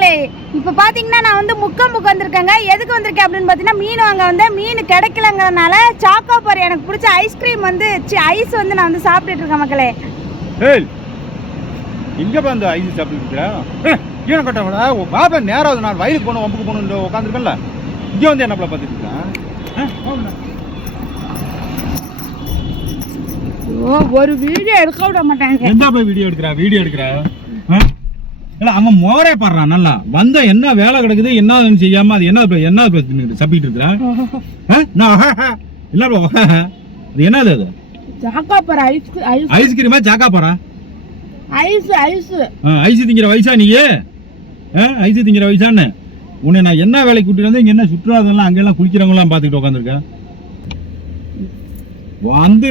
மக்களே இப்போ பார்த்தீங்கன்னா நான் வந்து முக்கம்புக்கு வந்திருக்கேங்க. எதுக்கு வந்திருக்கேன் அப்படின்னு பார்த்தீங்கன்னா மீன் வாங்க வந்தேன். மீன் கிடைக்கலங்கிறதுனால சாக்கோ பார் எனக்கு பிடிச்ச ஐஸ்கிரீம் வந்து ஐஸ் வந்து நான் வந்து சாப்பிட்டுட்டு இருக்கேன் மக்களே. ஏய் இங்க வந்து ஐஸ் சாப்பிட்டு இருக்கிறா ஈன கட்டவடா பாப்பா நேரம் நான் வயலுக்கு போகணும் வம்புக்கு போகணும் உட்காந்துருக்கேன்ல இங்க வந்து என்ன பார்த்துட்டு இருக்கேன் ஓ ஒரு வீடியோ எடுக்க விட மாட்டாங்க எந்த போய் வீடியோ எடுக்கிறா? வீடியோ எடுக்கிறா? இல்ல அவன் மோரே பாடுறான் நல்லா. வந்த என்ன வேலை கிடக்குது என்ன செய்யாம அது என்ன என்ன சப்பிட்டு இருக்கிறா? ஆ? நான் ஆஹா, ஆஹா. இல்ல. அது என்னது அது? சாக்கோ பார் ஐஸ் ஐஸ் ஐஸ்கிரீமா ஜாக்கா போறா ஐஸ் ஐஸ். ஐஸ் திங்கிற வயசா நீ? ஐஸ் திங்கிற வயசான்னு. உன்னை நான் என்ன வேலைக்கு கூட்டிட்டு வந்து இங்க என்ன சுற்றுலாதெல்லாம் அங்கெல்லாம் குளிக்கிறவங்களாம் பார்த்துக்கிட்டு உட்காந்துருக்கேன் வந்து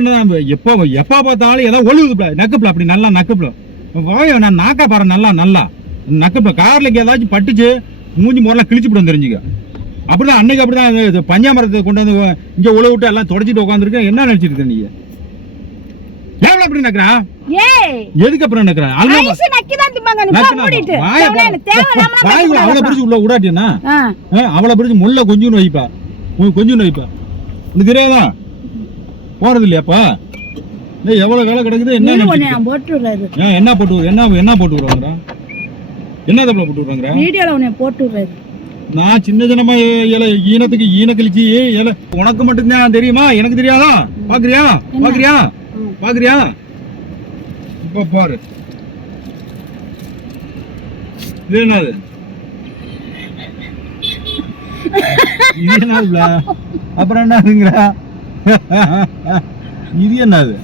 எப்போ எப்போ பார்த்தாலும் ஏதோ ஒழுகுதுப்ல நக்குப்ல அப்படி நல்லா நக்குப்ல வாய நான் நாக்கா பாரு நல்லா நல்லா. நக்குப்ல கார்ல ஏதாச்சும் பட்டுச்சு மூஞ்சி முறைலாம் கிழிச்சு விடும் தெரிஞ்சுக்க. அப்படிதான் அன்னைக்கு அப்படிதான் பஞ்சாமரத்தை கொண்டு வந்து இங்க உழவு விட்டு எல்லாம் தொடச்சிட்டு உட்காந்துருக்கேன் என்ன நினைச்சிருக்க நீங்க? ஏன் அப்படி நக்குறான் ஏய்! எதுக்கு அப்புறம் நக்குறான் அல்வா ஐஸ் நக்கி தான் திம்பாங்க நீ நக்குனா, மூடிட்டு. வாயை அவனே எனக்கு தேவையில்லாம நான் வாய் பேச அவளை. பிடிச்சி உள்ள விடாட்டினா அவளை பிடிச்சி முள்ள கொஞ்சம் வைப்பா. கொஞ்சம் வைப்பா. உனக்கு தெரியாதா போறது இல்லையாப்பா எவ்வளவு வேலை கிடக்குது? என்ன நினைச்சிட்டு நான் போட்டு இருக்க? என்ன போட்டு என்ன என்ன போட்டு விடுறாங்கடா என்ன தப்பல போட்டு விடுறாங்க வீடியோல உன்னை போட்டு விடுறாரு நான் சின்ன சின்னமா இலை ஈனத்துக்கு ஈன கழிச்சு இலை உனக்கு மட்டும்தான் தெரியுமா? எனக்கு தெரியாதா? பாக்குறியா? பாக்குறியா. பாக்குறியா? இப்ப பாரு. இது என்னது? இது என்னதுல அப்புறம் என்னதுங்கிறா இது என்னது?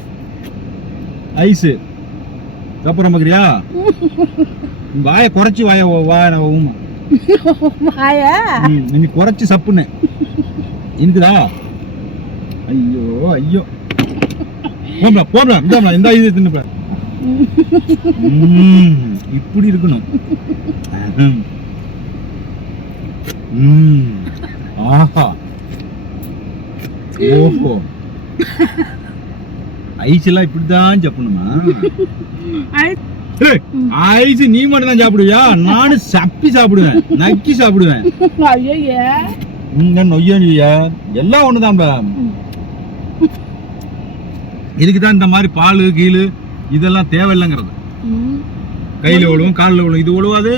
ஐஸு. அப்புறம் பாக்குறியா வாயை குறைச்சி வாய வாய ஊமா. வாயா? நீ குறைச்சி சப்புன்னு. இருக்குதா ஐயோ ஐயோ. போம்ல போம்ல இந்தாம்ல இந்த இது தின்னுப்ப இப்படி இருக்கணும். ஆஹா. ஓஹோ. ஐஸ் எல்லாம் இப்படிதான் சாப்பிடணுமா? ஐஸ். நீ மட்டும் தான் சாப்பிடுவியா? நானும் சப்பி சாப்பிடுவேன் நக்கி சாப்பிடுவேன். நொய்யா எல்லாம் ஒண்ணுதான் இதுக்கு தான் இந்த மாதிரி பால் கீழு இதெல்லாம் தேவையில்லைங்கிறது. கையில விழுவும் காலில் விழுவும் இது விழுவாது.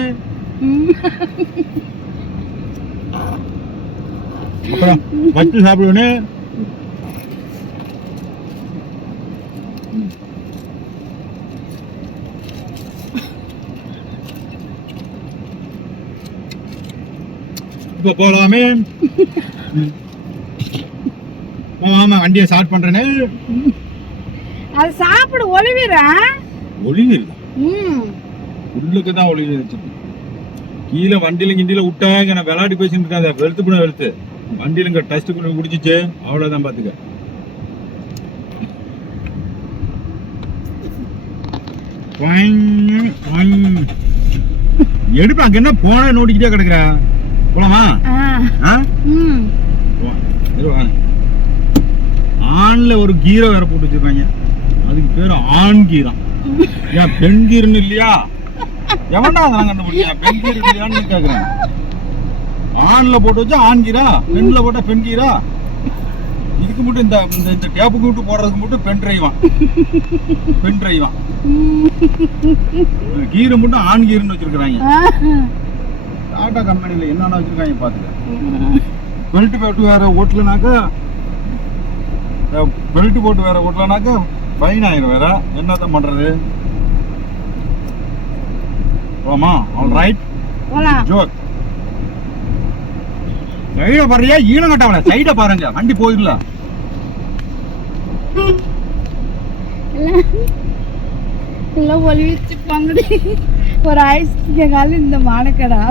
அப்புறம் வச்சு சாப்பிடுவேன்னு இப்போ போலாமே. ம். ஆமா வண்டியை ஸ்டார்ட் பண்றேன்னு அது சாப்பிடு ஒளிவிடுறேன் ஒளிவு இல்லை ம். உள்ளுக்கு தான் ஒளிவு வச்சிருக்கு. கீழே வண்டியில கிண்டியில விட்டாங்க நான் விளையாடி பேசிட்டு இருக்கேன். வெளுத்து போன வெளுத்து. வண்டியில இங்க டஸ்ட் பண்ணி குடிச்சிச்சு. அவ்வளவுதான் பாத்துக்க. எடுப்பா அங்க என்ன போன நோண்டிக்கிட்டே கிடக்குற? போலாமா. ஆண்ல ஒரு கீரை வேற போட்டு வச்சிருக்காங்க. அதுக்கு பேரு ஆண் கீரம் ஏன் பெண் கீரன்னு இல்லையா? எவன்டா அதெல்லாம் கண்டுபிடிச்சா பெண் கீரை இல்லையான்னு கேக்குறேன். ஆண்ல போட்டு வச்சா ஆண் கீரா? பெண்ல போட்டா பெண் கீரா? இதுக்கு மட்டும் இந்த இந்த டேப்புக்கு விட்டு போடுறதுக்கு மட்டும் பெண் டிரைவான் பெண் டிரைவான் கீரை மட்டும் ஆண் கீருன்னு வச்சிருக்காங்க டாடா கம்பெனில என்னென்ன வச்சிருக்காங்க பாத்துக்க. பெல்ட் போட்டு வேற ஓட்டலனாக்கா பெல்ட் போட்டு வேற ஓட்டலனாக்கா ஃபைன் ஆயிரும் வேற. என்னத்த பண்றது? போமா ஆல் ரைட் ஜோக் சைட பாருயா ஈனம் கட்டாவல சைட பாருங்க வண்டி போயிடல எல்லாம் ஒளிவிச்சு பங்குடி. ஒரு ஐஸ் கேட்காது இந்த மானக்கடா.